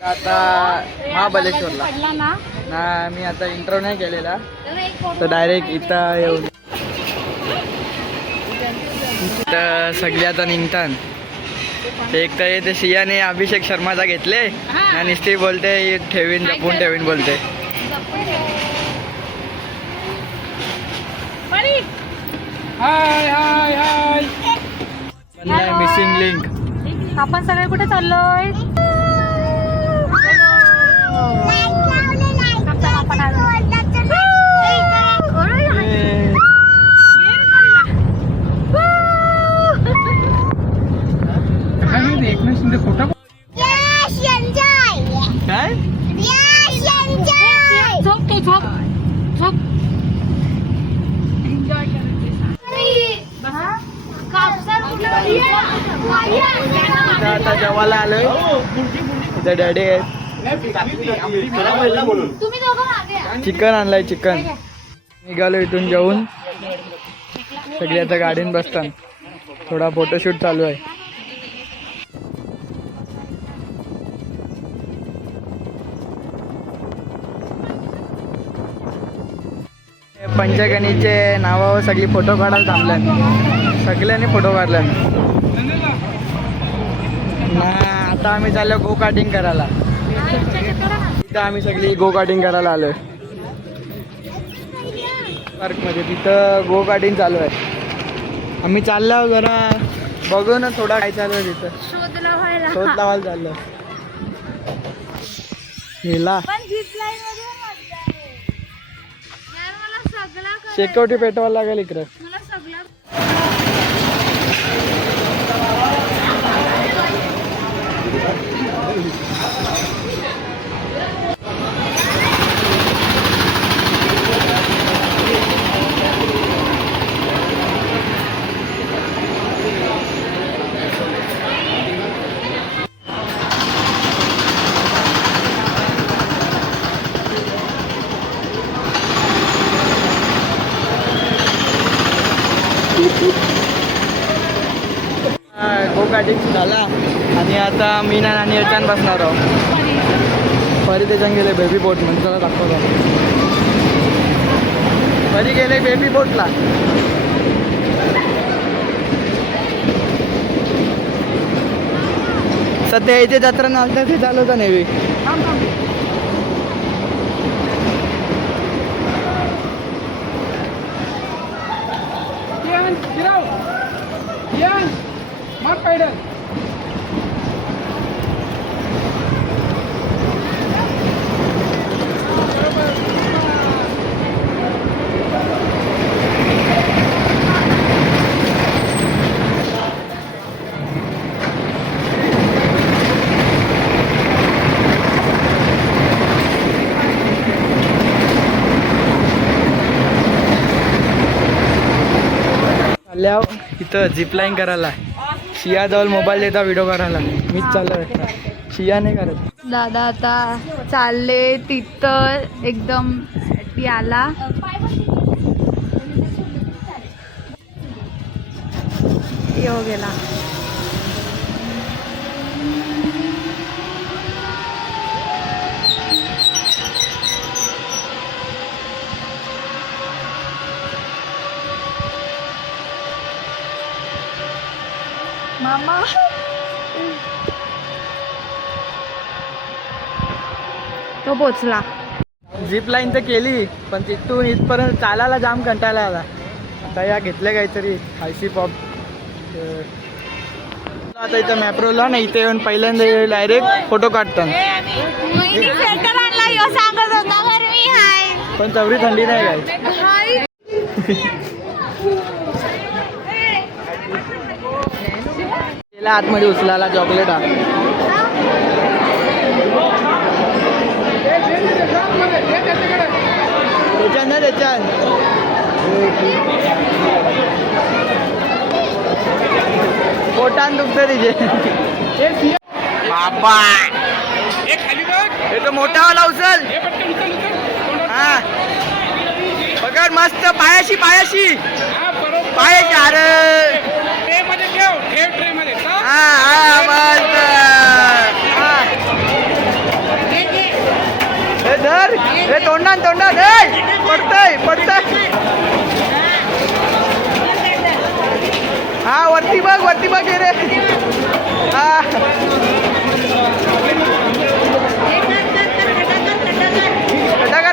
आता महाबलेश्वरला ना मी आता इंटरव्ह्यू नाही केलेला तर डायरेक्ट इथं येऊन तर सगळी आता निघतात. एक तर ते सियाने अभिषेक शर्माचा घेतले आणि ती बोलते ठेवीन जपून ठेवीन बोलते. हाय हाय हाय मिसिंग लिंक. आपण सगळे कुठे चाललोय? काय झोप तू झोप झोप. आता जेवायला आलोय. इथं डॅडी आहेत. चिकन आणलंय चिकन. निघालो इथून जेवून. सगळी आता गाडीन बसतात. थोडा फोटोशूट चालू आहे. पंचगणीचे नावावर सगळी फोटो काढायला थांबल्यान. सगळ्यांनी फोटो काढला ना. आता आम्ही चाललो गो कार्टिंग करायला. इथं आम्ही सगळी गो कार्टिंग करायला आलोय पार्क मध्ये. तिथं गो कार्टिंग चालू आहे. आम्ही चाललो जरा बघू ना थोडा काय चालू आहे तिथं. शोध लावायला चाललो. हिला शेकवटी पेटवायला लागेल इकडे. गो कार्टिंग झाला आणि आता मी ना आणि याच्यान बसणार आहोत. परी त्याच्यान गेले बेबी बोट म्हणजे त्याला दाखवतो. परी गेले बेबी बोटला. सध्या इथे जत्रा नालतं ते चालू होतं नेहमी. इथं झिप लाईन करायला. शिया जवळ मोबाईल देता व्हिडिओ करायला. मीच चालू शिया नाही करत. दादा आता चालले तिथं एकदम याला. येऊ गेला. मामा तो पोचला. झिप लाईन तर केली पण तिथून इथपर्यंत चालायला जाम कंटाळा आला. आता या घेतल्या काहीतरी आयसी पॉप. आता इथं मॅप्रोला ना इथे येऊन पहिल्यांदा डायरेक्ट फोटो काढतात. पण तेवढी थंडी नाही काय. गेला आतमध्ये उचलायला चॉकलेट हा. त्याच्यात ना त्याच्यात पोटान दुखतं तिचे. बाबा हे तो मोठा वाला उचल. हा पकड मस्त. पायाशी पायाशी पायाशी. अरे हा हा मस्त. पडतय पडतय. हा वरती बघ ये रे. हा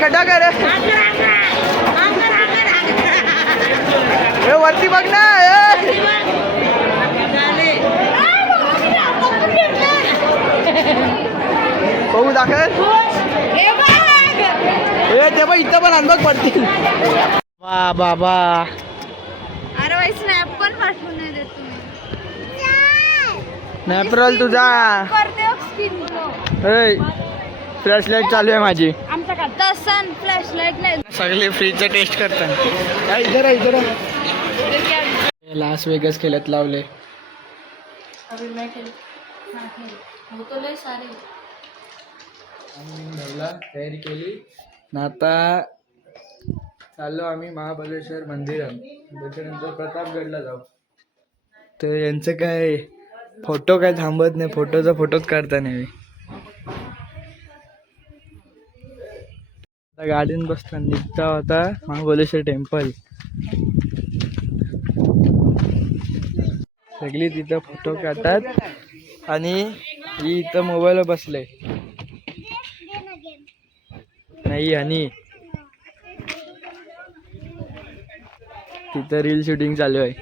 खड्डा कर ए, वरती बघ ना. बघू दाखल. ते बघ इथं पण अनुभव पडतील. वा बाबा. अरे बाई स्नॅप पण पाठवून नाही देत तुम्ही. नॅपरल तुझा फ्लॅश लाईट चालू आहे माझी. तसन फ्लॅश लाईट नाही. सगळे फ्रीजचं टेस्ट करतात. इधर लास वेगस खेळत लावले. तयारी केली ना. आता चाललो आम्ही महाबळेश्वर मंदिरात. त्याच्यानंतर प्रतापगडला जाऊ. तर यांचं काय फोटो काय थांबत नाही. फोटोच काढता नाही. गाडीन बसताना निघता होता महाबळेश्वर टेम्पल. सगळी तिथं फोटो काढतात आणि ही इथं मोबाईलवर बसले नाही. आणि तिथं रील शूटिंग चालू आहे.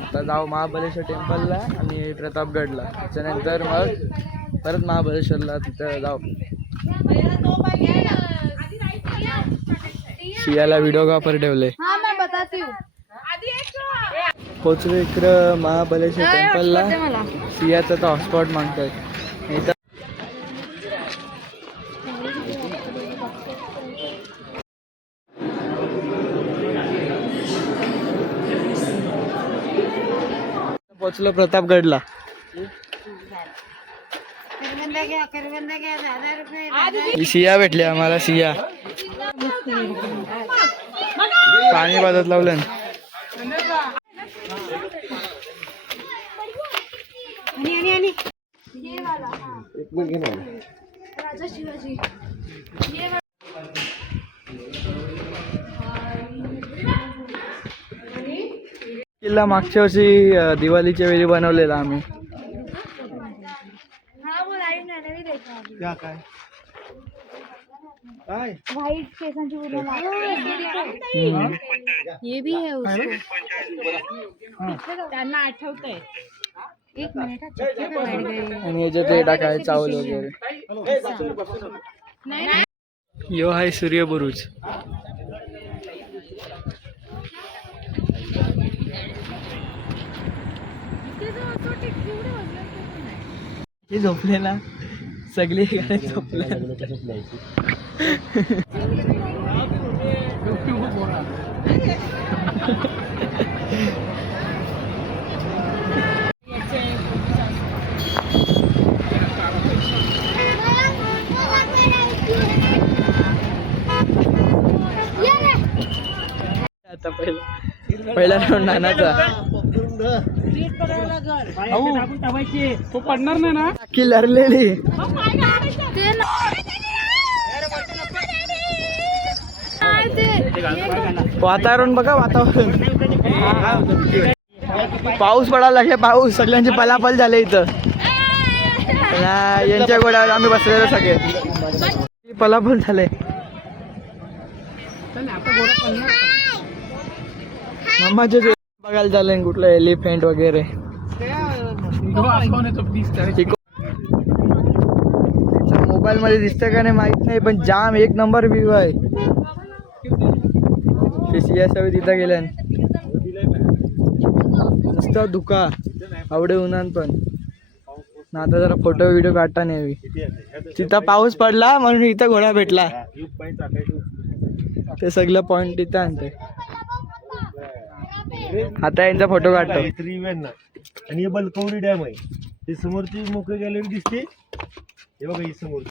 आता जाऊ महाबळेश्वर टेम्पलला आणि प्रतापगडला. त्याच्यानंतर मग परत महाबळेश्वरला तिथं जाऊ. सियाला व्हिडिओग्राफर ठेवले. पोचलो इकडं महाबळेश्वर टेम्पलला. सियाचा तर हॉटस्पॉट मागतोय. पोचलो प्रतापगडला. ही सिया भेटली आम्हाला. सिया पाणी बाजत लावलं. किल्ला मागच्या वर्षी दिवाळीच्या वेळी बनवलेला आम्ही. व्हाइट केसांची ये भी है उसको. त्यांना आठवतंय. एक मिनिट. आणि याच्यात हे टाकाय चावल वगैरे. यो हाय सूर्य बुरुज. हे झोपलेला सगळी गाडी झोपल्या. आता पहिला राऊंड नानाचा. तो पडणार नाही ना. की लरलेली. वातावरण बघा वातावरण. पाऊस पडायला लागले. पाऊस सगळ्यांची पलापल झाले इथं. यांच्या घोड्यावर आम्ही बसलेलो सगळे. पलापल झाले. मम्माचे बघायला झाले कुठलं एलिफंट वगैरे. मोबाईल मध्ये दिसतं का नाही माहित नाही पण जाम एक नंबर व्ह्यू आहे. ते सिया तिथं गेल्या नुसतं धुका आवडे उन्हान पण. आता जरा फोटो व्हिडिओ काढता नाही. तिथं पाऊस पडला म्हणून इथं घोडा भेटला. ते सगळं पॉइंट तिथं आणते. आता यांचा फोटो काढतो. आणि हे बलकवडी डॅम आहे. ते समोरची मोकळी गॅलरी दिसते. हे बघा ही समोर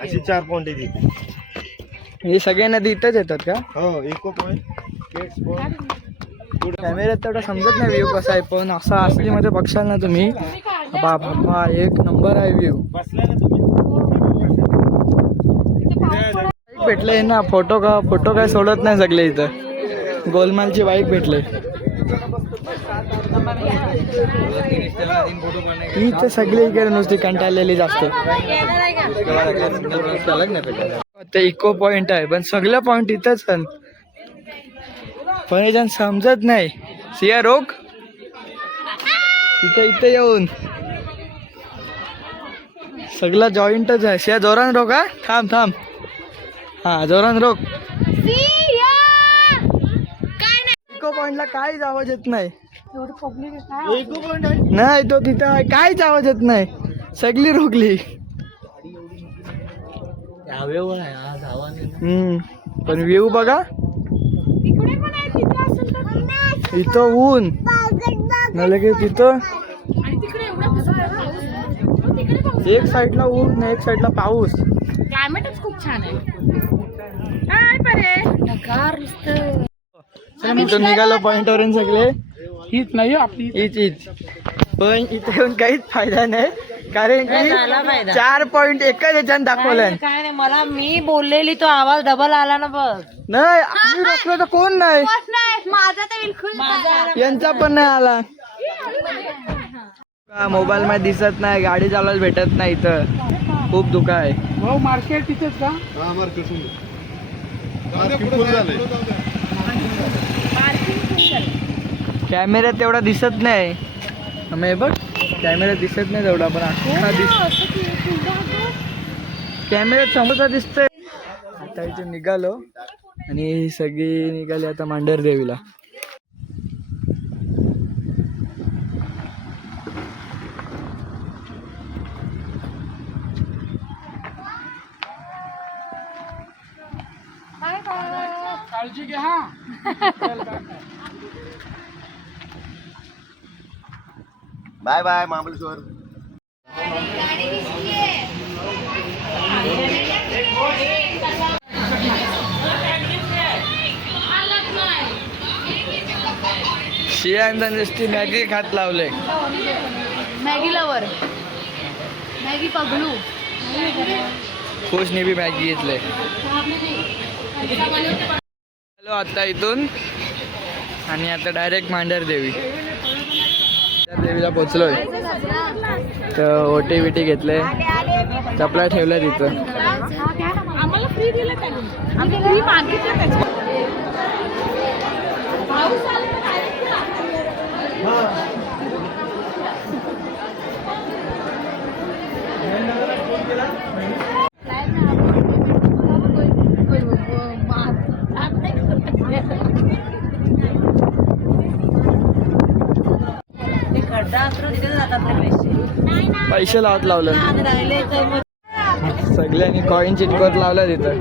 अशी 4 पॉइंट आहे तिथे. हे सगळे नदी इथंच येतात का? हो इको पॉइंट, केट्स पॉइंट. कॅमेऱ्यात तेवढा समजत नाही व्ह्यू कसा आहे पण असा असली मध्ये बघशाल ना तुम्ही. बाबा एक नंबर आहे व्ह्यू. भेटले ना, फोटो काय सोडत नाही सगळे इथं. गोलमालची बाईक भेटले. इथं सगळे इकडे नुसती कंटाळलेली जास्त. ते इको पॉइंट आहे पण सगळं पॉइंट इथंच पण याच्यानं समजत नाही. सिया रोक इथे येऊन सगळं जॉईंटच आहे. सिया जोरान रोक. हा थांब हा जोरान रोक. इको पॉइंटला काहीच आवाज येत नाही. नाही तो तिथं आहे, काहीच आवाज येत नाही. सगळी रोखली. पण व्ह्यू बघा इथं ऊन न लगे तिथं एक साइडला ऊन एक साइडला पाऊस. क्लायमेटच खूप छान आहे. इथून निघालो पॉइंट वरून सगळे. हीच नाही आपली हीच पण इथे येऊन काहीच फायदा नाही कारण की 4 पॉइंट एकाच याच्यानं दाखवलं. काय नाही मला मी बोललेली तो आवाज डबल आला ना बघ. नाही आम्ही रोखलो तर कोण नाही. माझा तर बिलकुल यांचा पण नाही आला. मोबाईल मध्ये दिसत नाही, गाडी चालवायला भेटत नाही. इथं खूप दुःख आहे. मार्केट तिथेच का? कॅमेऱ्यात तेवढा दिसत नाही. आम्ही बघ कॅमेऱ्यात दिसत नाही तेवढा पण कॅमेऱ्यात समोरचा दिसतंय. आता इथे निघालो आणि सगळी निघाली आता मांढर देवीला. काळजी घ्या हा. Bye bye Mahabaleshwar. शियांदा नुसती मॅगी खात लावले. मॅगी लवर मॅगी पगलू खुश बी मॅगी घेतले. हॅलो आता इथून आणि आता डायरेक्ट मांढर देवी. देवीला पोचलोय तर ओटी बिटी घेतले, चपला ठेवल्या तिथं. आम्हाला फ्री दिलं त्याने. आम्ही फ्री मागितलं त्याच्या. पैसे लावत लावलं सगळ्यांनी. कॉईन चिटकवत लावलं तिथं.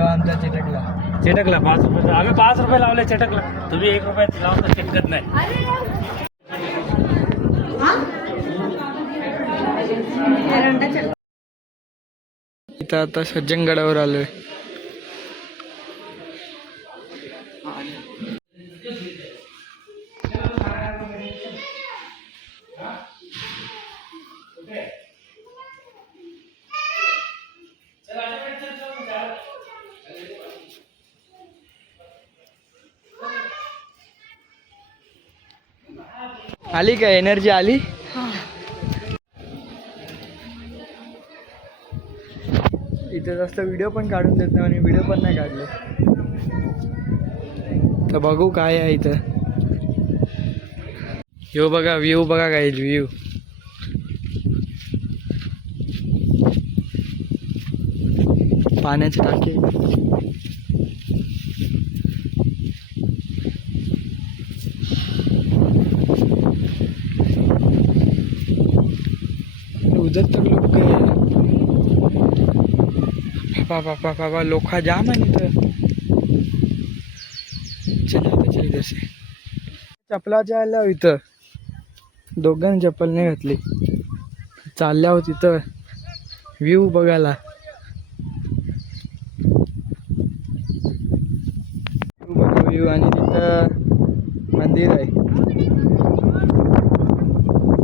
आमचा चिटकला 5 रुपये. आम्ही 5 रुपये लावले चिटकला. तुम्ही 1 रुपये लावून चिटकत नाही. इथं आता सज्जनगडावर आलोय. आली काय एनर्जी आली. इथे जास्त व्हिडिओ पण काढून देत नाही आणि व्हिडिओ पण नाही काढले. तर बघू काय आहे इथं. व्ह्यू बघा काय व्ह्यू. पाण्याची टाकी. उधर तक लोग बाबा लोखा जाम आहे इथं. चल इधर से. चपलाच्या आल्या इथं दोघांनी चप्पल नाही घातली. चालल्या होत इथं व्ह्यू बघायला. व्ह्यू आणि तिथं मंदिर आहे.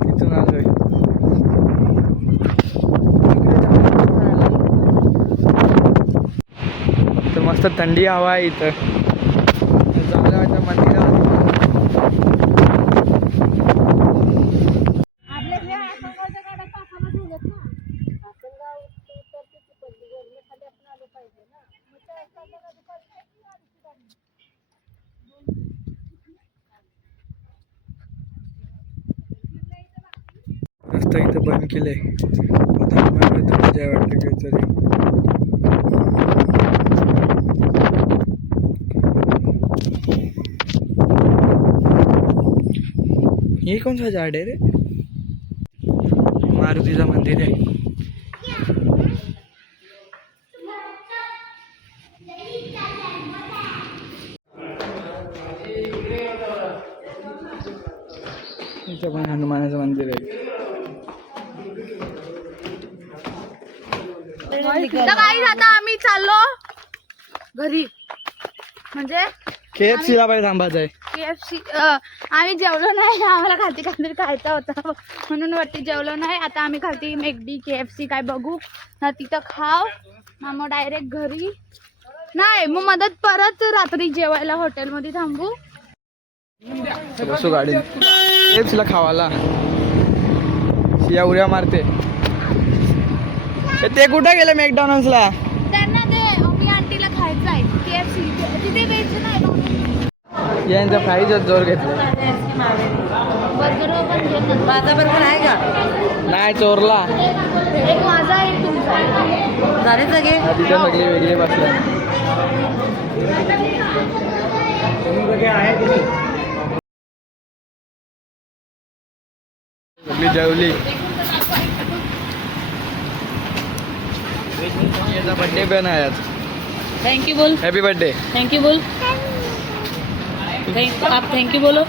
तिथून आलोय. मस्त थंडी हवा आहे इथं. जाऊया आता मंदिरात. रस्ता इथं बंद केलंय. मजा वाटतं काहीतरी. हे कोणतं झाड आहे रे? मारुतीचं मंदिर आहे. इथं पण हनुमानाचं मंदिर आहे. तर काही आता आम्ही चाललो घरी. म्हणजे KFC ला पाहिजे थांबायचं आहे. KFC आम्ही जेवलो नाही. आम्हाला खालती काहीतरी खायचं होतं म्हणून वरती जेवलो नाही. आता आम्ही खालती McD KFC काय बघू ना तिथं खाव ना मग डायरेक्ट घरी. नाही मग मदत परत रात्री जेवायला हॉटेलमध्ये थांबू. बसू गाडी. KFC ला खावाला शिया उड्या मारते. ते कुठं गेले मॅकडॉनल्ड्सला? त्यांना ते मी आंटीला खायचं आहे KFC. तिथे वेज नाही यांचा फ्राईजच जोर घेतला. बर्गर पण घेत. माझा बरोबर आहे का? नाही चोरला. एक माझा एक तुमचा. झाले सगळे तिथे सगळे वेगळे बसले. सगळी जेवली. याचा बर्थडे पण आहे आज. थँक्यू बोल. Happy birthday. थँक्यू बोल. आप थँक्यू बोलो.